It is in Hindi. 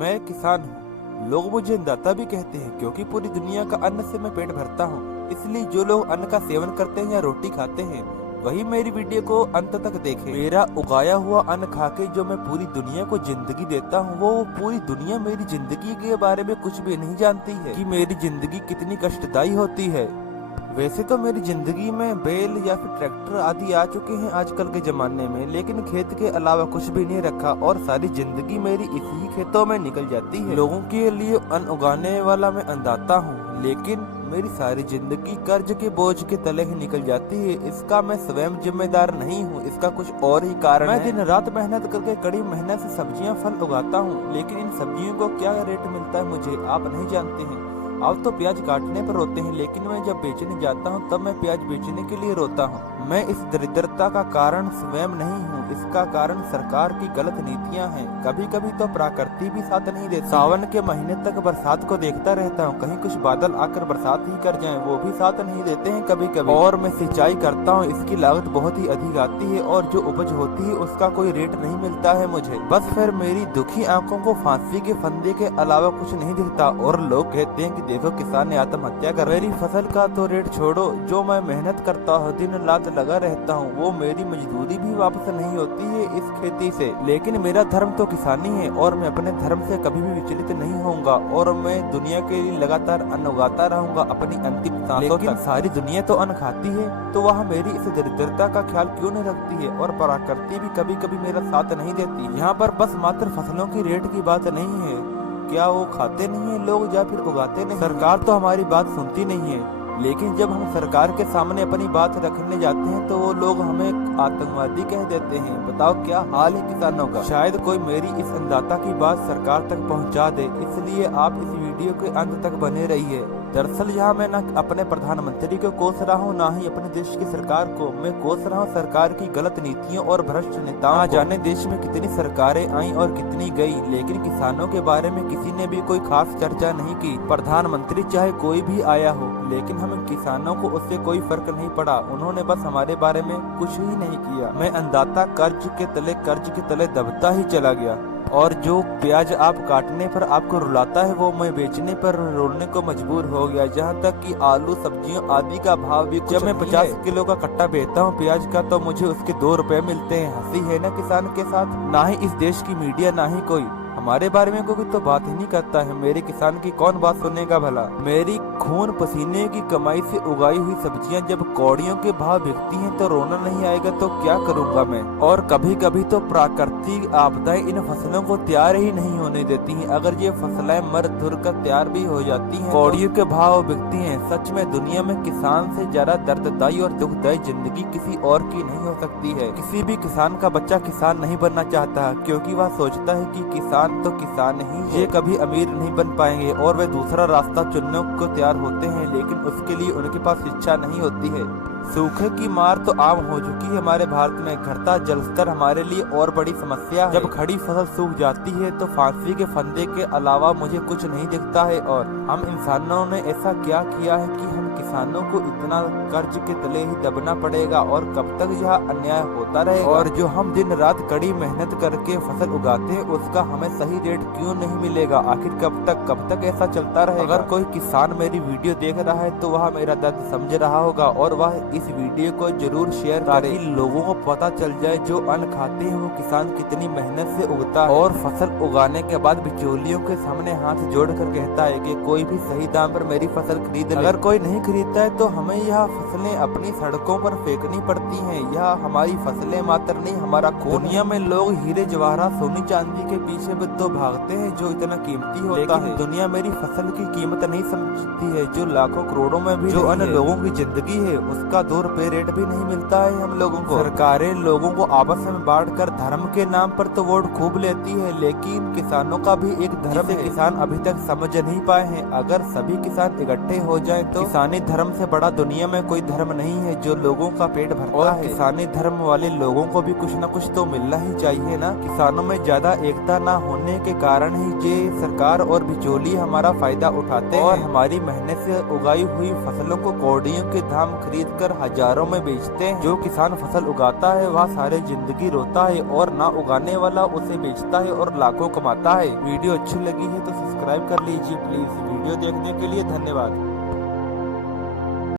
मैं किसान हूँ। लोग मुझे अन्नदाता भी कहते हैं क्योंकि पूरी दुनिया का अन्न से मैं पेट भरता हूँ। इसलिए जो लोग अन्न का सेवन करते हैं या रोटी खाते हैं वही मेरी वीडियो को अंत तक देखें। मेरा उगाया हुआ अन्न खाके जो मैं पूरी दुनिया को जिंदगी देता हूँ, वो पूरी दुनिया मेरी जिंदगी के बारे में कुछ भी नहीं जानती है कि मेरी जिंदगी कितनी कष्टदायी होती है। वैसे तो मेरी जिंदगी में बैल या फिर ट्रैक्टर आदि आ चुके हैं आजकल के जमाने में, लेकिन खेत के अलावा कुछ भी नहीं रखा और सारी जिंदगी मेरी इसी खेतों में निकल जाती है। लोगों के लिए अन्न उगाने वाला मैं अन्नदाता हूँ, लेकिन मेरी सारी जिंदगी कर्ज के बोझ के तले ही निकल जाती है। इसका मैं स्वयं जिम्मेदार नहीं हूँ, इसका कुछ और ही कारण है। मैं दिन रात मेहनत करके कड़ी मेहनत से सब्जियाँ फल उगाता हूँ, लेकिन इन सब्जियों को क्या रेट मिलता है मुझे आप नहीं जानते हैं। आप तो प्याज काटने पर रोते हैं, लेकिन मैं जब बेचने जाता हूँ तब मैं प्याज बेचने के लिए रोता हूँ। मैं इस दरिद्रता का कारण स्वयं नहीं हूँ, इसका कारण सरकार की गलत नीतियाँ हैं। कभी कभी तो प्रकृति भी साथ नहीं देती। सावन के महीने तक बरसात को देखता रहता हूँ, कहीं कुछ बादल आकर बरसात ही कर जाएं, वो भी साथ नहीं देते हैं कभी कभी। और मैं सिंचाई करता हूँ, इसकी लागत बहुत ही अधिक आती है और जो उपज होती है उसका कोई रेट नहीं मिलता है मुझे। बस फिर मेरी दुखी आंखों को फांसी के फंदे के अलावा कुछ नहीं दिखता और लोग कहते हैं कि देखो किसान ने आत्महत्या कर। मेरी फसल का तो रेट छोड़ो, जो मैं मेहनत करता हूँ दिन रात लगा रहता हूँ, वो मेरी मजदूरी भी वापस नहीं होती है इस खेती से। लेकिन मेरा धर्म तो किसानी है और मैं अपने धर्म से कभी भी विचलित नहीं होऊंगा और मैं दुनिया के लिए लगातार अन्न उगाता रहूंगा अपनी अंतिम सांसों तक। सारी दुनिया तो अन्न खाती है, तो वह मेरी इस दरिद्रता का ख्याल क्यों नहीं रखती है और प्रकृति भी कभी कभी मेरा साथ नहीं देती। यहाँ पर बस मात्र फसलों की रेट की बात नहीं है, क्या वो खाते नहीं है लोग या फिर उगाते नहीं। सरकार तो हमारी बात सुनती नहीं है, लेकिन जब हम सरकार के सामने अपनी बात रखने जाते हैं तो वो लोग हमें आतंकवादी कह देते हैं। बताओ क्या हाल है किसानों का। शायद कोई मेरी इस अन्नदाता की बात सरकार तक पहुंचा दे, इसलिए आप इस वीडियो के अंत तक बने रहिए। दरअसल यहाँ मैं न अपने प्रधानमंत्री को कोस रहा हूँ, न ही अपने देश की सरकार को। मैं कोस रहा हूँ सरकार की गलत नीतियों और भ्रष्ट नेताओं। जाने देश में कितनी सरकारें आई और कितनी गई, लेकिन किसानों के बारे में किसी ने भी कोई खास चर्चा नहीं की। प्रधानमंत्री चाहे कोई भी आया हो, लेकिन हम किसानों को उससे कोई फर्क नहीं पड़ा। उन्होंने बस हमारे बारे में कुछ ही नहीं किया। मैं अन्नदाता कर्ज के तले दबता ही चला गया और जो प्याज आप काटने पर आपको रुलाता है वो मैं बेचने पर रोने को मजबूर हो गया। जहाँ तक कि आलू सब्जियों आदि का भाव भी जब मैं 50 किलो का कट्टा बेचता हूँ प्याज का तो मुझे उसके 2 रुपए मिलते हैं। हंसी है ना किसान के साथ। ना ही इस देश की मीडिया ना ही कोई हमारे बारे में कोई तो बात ही नहीं करता है। मेरे किसान की कौन बात सुनेगा भला। मेरी खून पसीने की कमाई से उगाई हुई सब्जियां जब कौड़ियों के भाव बिकती हैं तो रोना नहीं आएगा तो क्या करूंगा मैं। और कभी कभी तो प्राकृतिक आपदाएं इन फसलों को तैयार ही नहीं होने देती हैं। अगर ये फसलें मर धुर कर तैयार भी हो जाती हैं, कौड़ियों के भाव बिकती हैं। सच में दुनिया में किसान से ज्यादा दर्ददायी और दुखदायी जिंदगी किसी और की नहीं हो सकती है। किसी भी किसान का बच्चा किसान नहीं बनना चाहता, क्योंकि वह सोचता है कि किसान तो किसान ही, ये कभी अमीर नहीं बन पाएंगे और वे दूसरा रास्ता चुनने को तैयार होते हैं, लेकिन उसके लिए उनके पास इच्छा नहीं होती है। सूखे की मार तो आम हो चुकी है हमारे भारत में। घटता जलस्तर हमारे लिए और बड़ी समस्या है। जब खड़ी फसल सूख जाती है तो फांसी के फंदे के अलावा मुझे कुछ नहीं दिखता है। और हम इंसानों ने ऐसा क्या किया है कि हम किसानों को इतना कर्ज के तले ही दबना पड़ेगा और कब तक यह अन्याय होता रहेगा। और जो हम दिन रात कड़ी मेहनत करके फसल उगाते हैं उसका हमें सही रेट क्यों नहीं मिलेगा। आखिर कब तक ऐसा चलता रहेगा। अगर कोई किसान मेरी वीडियो देख रहा है तो वह मेरा दर्द समझ रहा होगा और वह इस वीडियो को जरूर शेयर करें। लोगों को पता चल जाए जो अन्न खाते हैं वो किसान कितनी मेहनत से उगता है और फसल उगाने के बाद बिचौलियों के सामने हाथ जोड़कर कहता है कि कोई भी सही दाम पर मेरी फसल खरीद ले। अगर कोई नहीं खरीदता है तो हमें यह फसलें अपनी सड़कों पर फेंकनी पड़ती हैं। यह हमारी फसलें मात्र नहीं हमारा खून। दुनिया में लोग हीरे जवाहरात सोनी चांदी के पीछे भी तो भागते हैं जो इतना कीमती होता है। दुनिया मेरी फसल की कीमत नहीं समझती है, जो लाखों करोड़ों में भी जो अन्य लोगों की जिंदगी है उसका 2 रुपए रेट भी नहीं मिलता है हम लोगों को। सरकारें लोगों को आपस में बांटकर धर्म के नाम पर तो वोट खूब लेती है, लेकिन किसानों का भी एक धर्म है। किसान अभी तक समझ नहीं पाए हैं। अगर सभी किसान इकट्ठे हो जाएं तो किसानी धर्म से बड़ा दुनिया में कोई धर्म नहीं है जो लोगों का पेट भरता है। किसानी धर्म वाले लोगों को भी कुछ न कुछ तो मिलना ही चाहिए ना। किसानों में ज्यादा एकता न होने के कारण ही ये सरकार और बिचौली हमारा फायदा उठाते हैं और हमारी मेहनत से उगाई हुई फसलों को कौड़ियों के दाम खरीद कर कर हजारों में बेचते हैं। जो किसान फसल उगाता है वह सारी जिंदगी रोता है और ना उगाने वाला उसे बेचता है और लाखों कमाता है। वीडियो अच्छी लगी है तो सब्सक्राइब कर लीजिए प्लीज। वीडियो देखने के लिए धन्यवाद।